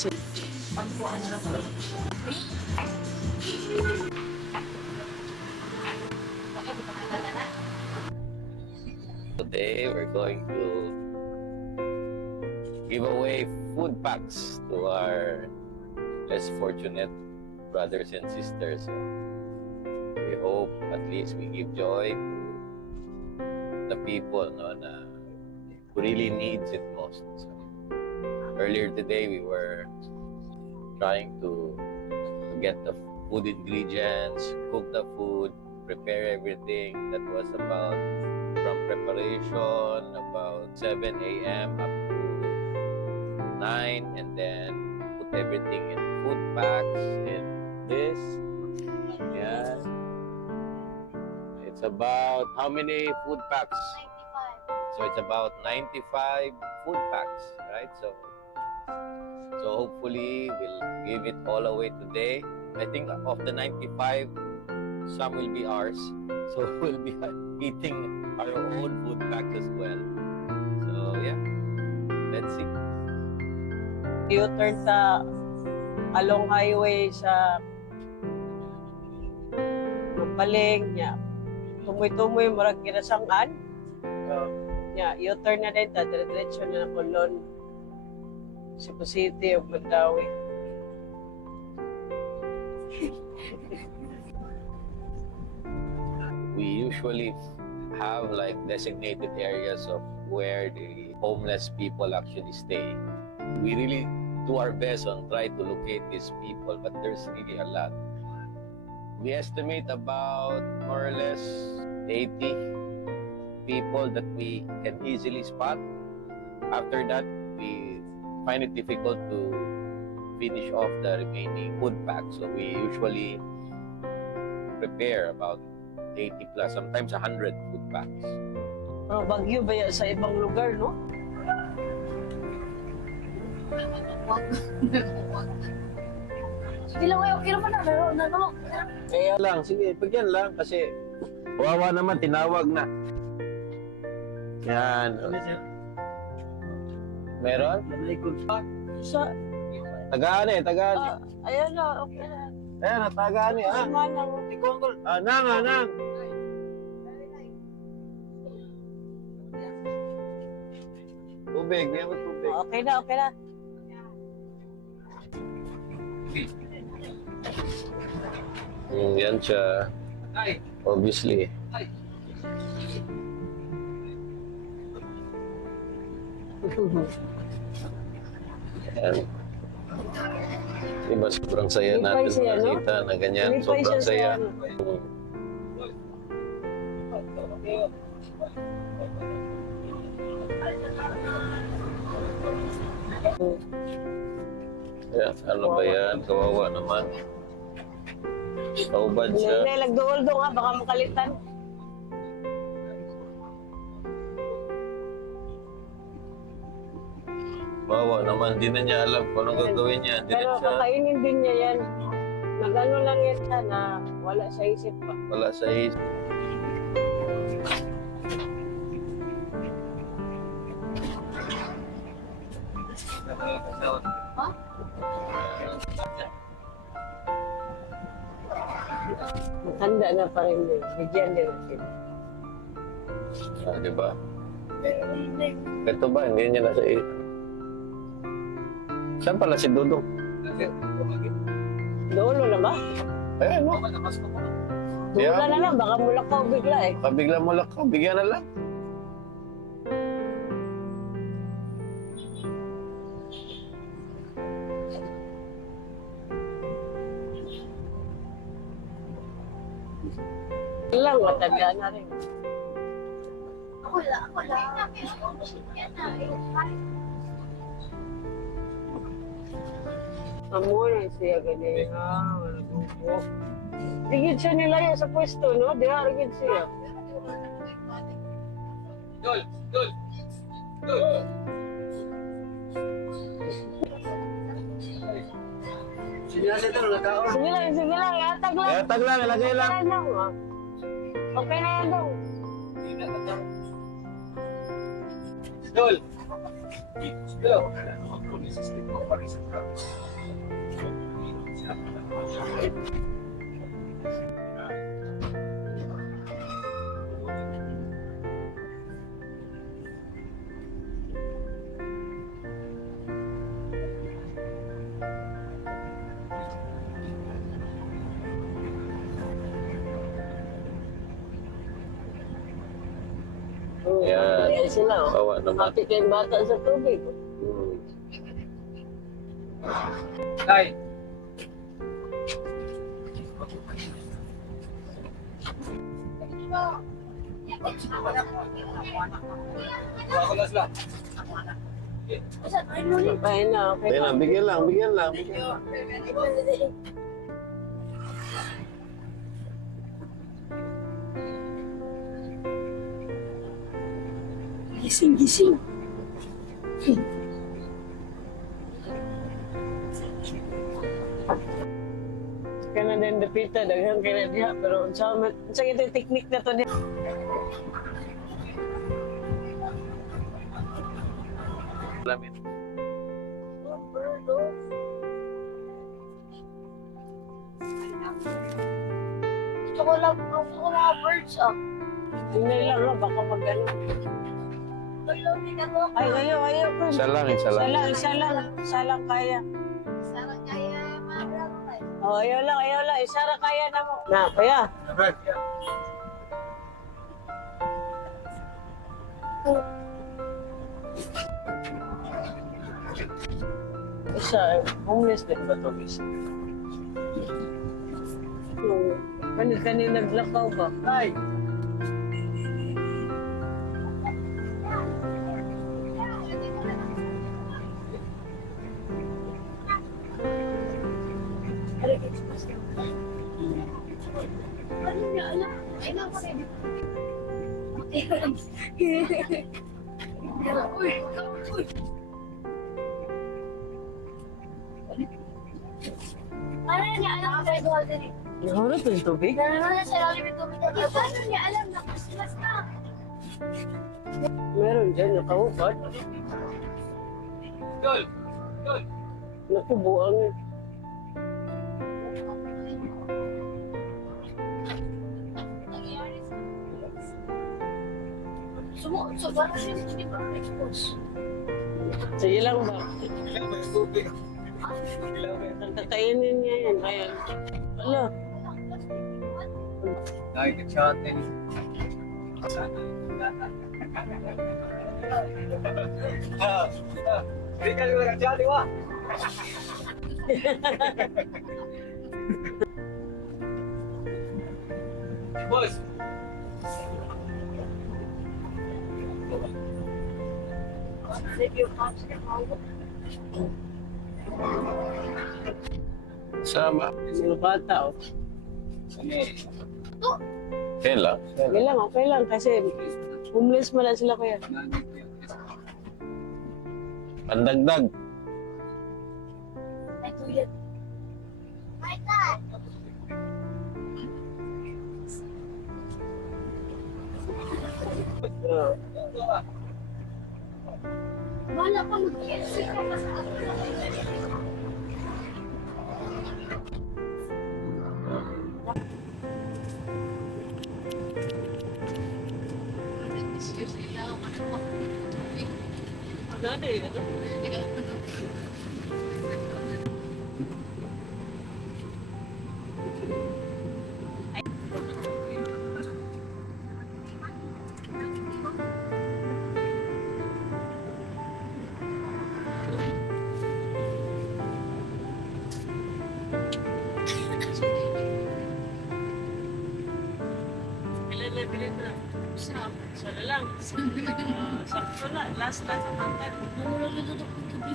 Today we're going to give away food packs to our less fortunate brothers and sisters. So we hope at least we give joy to the people who really needs it most. So, earlier today we were trying to get the food ingredients, cook the food, prepare everything. That was about from preparation about 7 a.m. up to 9, and then put everything in food packs in this. Yeah. It's about how many food packs? 95. So it's about 95 food packs, right? So hopefully we'll give it all away today. I think of the 95, some will be ours. So we'll be eating our own food packs as well. So yeah, let's see. U-turn sa along highway sa Mapaling niya. Tumoy-tumoy murag kinasangan. Nya U-turn na din ta diretso na ng Colon. Cebu City ug Mandawi. We usually have like designated areas of where the homeless people actually stay. We really do our best on try to locate these people, but there's really a lot. We estimate about more or less 80 people that we can easily spot. After that, we find it difficult to finish off the remaining food packs. So we usually prepare about 80 plus, sometimes 100 food packs. Pero bagyo ba yan sa ibang lugar, no? Hindi lang kayo, okay naman na, meron na no. Kaya lang, sige, bigyan lang kasi kawawa naman, tinawag na. Yan. Meron? Sa, Tagaan eh, tagaan. ayan na, okay na. Ayan, tagaan eh. Ah, Manang. anang, anang. Tubig, may ako tubig. Okay na, okay na. Yan siya. Obviously. Yan. Diba sobrang saya Lipay natin siya, no? makita na ganyan. Lipay Sobrang siya sa saya. ano. Yan, ano ba yan? Kawawa naman. Kaubad siya. Hindi, nagduol-do nga, baka makalitan. Kawawa naman. Di na niya alam kung anong gagawin niya. Di Pero na siya. kakainin din niya yan. Nagano lang yan siya na wala sa isip pa. Wala sa isip. Matanda na pa rin din. Bigyan din natin. Ah, di ba? Ito ba? Hindi niya nasa isip. Saan pala si Dudong? Dulo na ba? Ayan, no? Dulo na lang, baka mulakaw bigla eh. Kabigla mo lang ka. Bigyan na lang. Lang, matanda na rin. Ako lang. Yan na, Amoy siya ganyan. Wala bubo. Ligid siya nila yan sa pwesto, no? Di ba, ligid siya. Dol! Sige lang, yatag lang. Tag lang, ilagay lang. Okay na lang, ah. Okay na yan daw. Dol! Dol! Yan. Ayan sila, oh. Kawa naman. Mati kayong bata sa tubig. Tay. Ako na sila. Kaya na, okay. Ayun lang, bigyan lang, bigyan lang. Gising, gising. Kana din dapita, daghang kaya diha, pero sa ito technique na to diha. Lamit. Gusto ko mga birds, ah. Hindi lang, no, baka mag-ano. Hello, tingnan mo. Ay, ayaw, Prince. Isa lang, isa lang. Isa lang kaya. Sarang kaya mabrang eh. Oh, ayaw lang, isa lang kaya na mo. Na, kaya. Isa, homeless din ba ito, isa? Yung kanina naglakaw ba? Ay! Ano niya, alam? Ay, naku, rin. Uy, uy. Ano niya alam kay Golden? Nahulot yung tubig? Ano na sa lalim ng tubig? Paano niya alam na kuslas na? Meron dyan, nakahukad. Dol! Dol! Nakubuang eh. Nangyayari sa sobrang hindi pa expose. Sige lang ba? Ilan ba yung tubig? Ilan ba yung Kakainin niya yan. Ayan. Wala. nakikitsatin? Hindi ka nila kacati, wa? Boss! Sama. Mga bata, oh. Okay lang. Okay lang. Kasi homeless man lang sila kaya. Pandagdag. Ay, tuyot. My God! Oh. Wala pa mag-cancel ka pa sa ako. Ano eh? Bilhin na. Sana lang. Sakto na. Last na sa pangkat. Nawala na ito ng gabi.